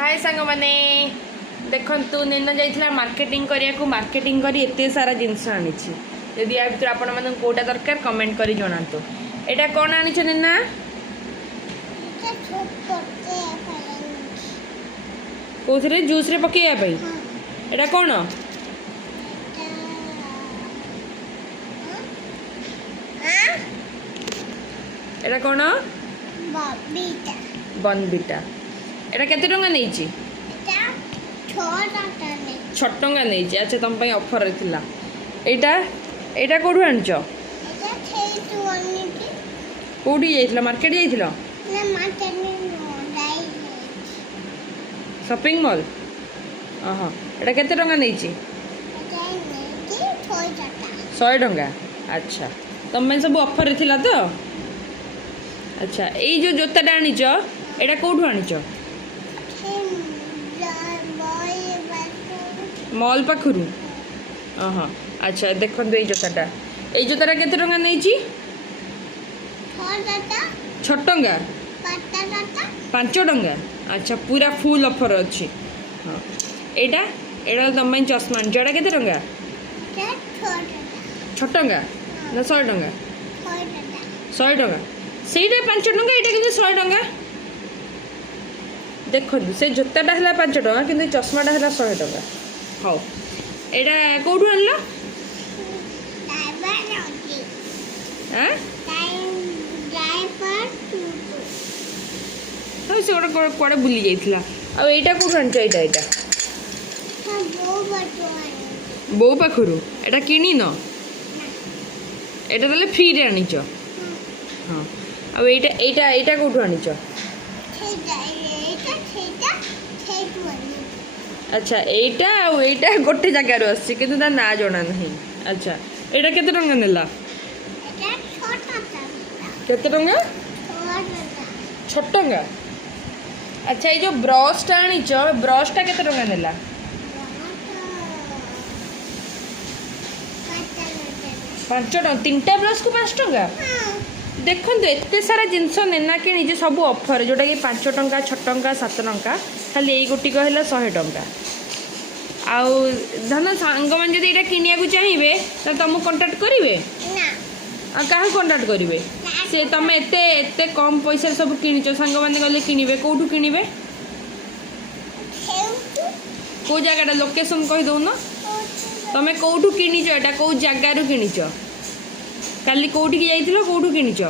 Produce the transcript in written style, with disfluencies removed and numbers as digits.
हाय सांग मैंने देखु निन्न जाइला मार्केटिंग करिया को मार्केटिंग करी एते सारा जिनस आनी जदि या भर आपण मन कोटा दरकार कमेंट करी जणातु एटा कौन आनी निन्ना कौन जूस रे पकईया एटा कौन एटा कौन बनबिटा एटा केते टंगा नेइची 6 टंगा नेइची अच्छा तुम पे ऑफर थिला एटा एटा कोडु आनचो कोडी जाइतला मार्केट जाइतला ना मार्केट में शॉपिंग मॉल हां एटा केते टंगा नेइची 100 टंगा अच्छा तुम में सब ऑफर थिला तो अच्छा ये जो जोताटा आनीच एटा कौटू आनीच मॉल पाखरु हाँ अच्छा देखो ये जोताटा केते टंगा नहीं 6 टंगा 5 टंगा अच्छा पूरा फुल ऑफर अच्छी हाँ एटा एटा तुम चश्मा जोड़ा केते टंगा 6 टंगा ना 100 टंगा 100 टंगा ସେଇଟା 5 ଟଙ୍କା ଏଇଟା କିନ୍ତୁ 100 ଟଙ୍କା ଦେଖନ୍ତୁ ସେ ଜୋତାଟା ହେଲା 5 ଟଙ୍କା କିନ୍ତୁ ଚଷମାଟା ହେଲା 100 ଟଙ୍କା ହଉ ଏଇଟା କୋଉଠୁ ଆଣିଲ ହଁ ସେ ଗୋଟେ କୁଆଡ଼େ ବୁଲି ଯାଇଥିଲା ଆଉ ଏଇଟା କୋଉଠୁ ଆଣିଛ ଏଇଟା ବୋଉ ପାଖରୁ ଏଇଟା କିଣିନ ଏଇଟା ତାହେଲେ ଫ୍ରିରେ ଆଣିଛ ହଁ ଆଉ ଏଇଟା ଏଇଟା ଏଇଟା କୋଉଠୁ ଆଣିଛ अच्छा एटा और एटा गोटे जगार आसी किंतु ता ना जणा नहीं अच्छा एटा केते टंगा नेला केते टंगा 6 टंगा अच्छा ये जो ब्रश टा आनीच ब्रश टा केते टंगा नेला 5 टंगा 3टा ब्रश को 5 टंगा देखो एत सारा जिनस नेना कि सब ऑफर जोटा कि 5 टंका 6 टंका 7 टंका खाली यही गोटी कहला 100 टंका आउ धन सांग मैंने जब यहाँ किनिया चाहिए तो तुमको कंटाक्ट करेंगे क्या कंटाक्ट करेंगे से तुम एते कम पैसा सब किच सांग मैंने गले किणवे कौटू किणवे कौ जगह लोकेशन कहीदौन तुम कौटू किच एटा कौ जगार किच काली कौटी जाइल कौटू किच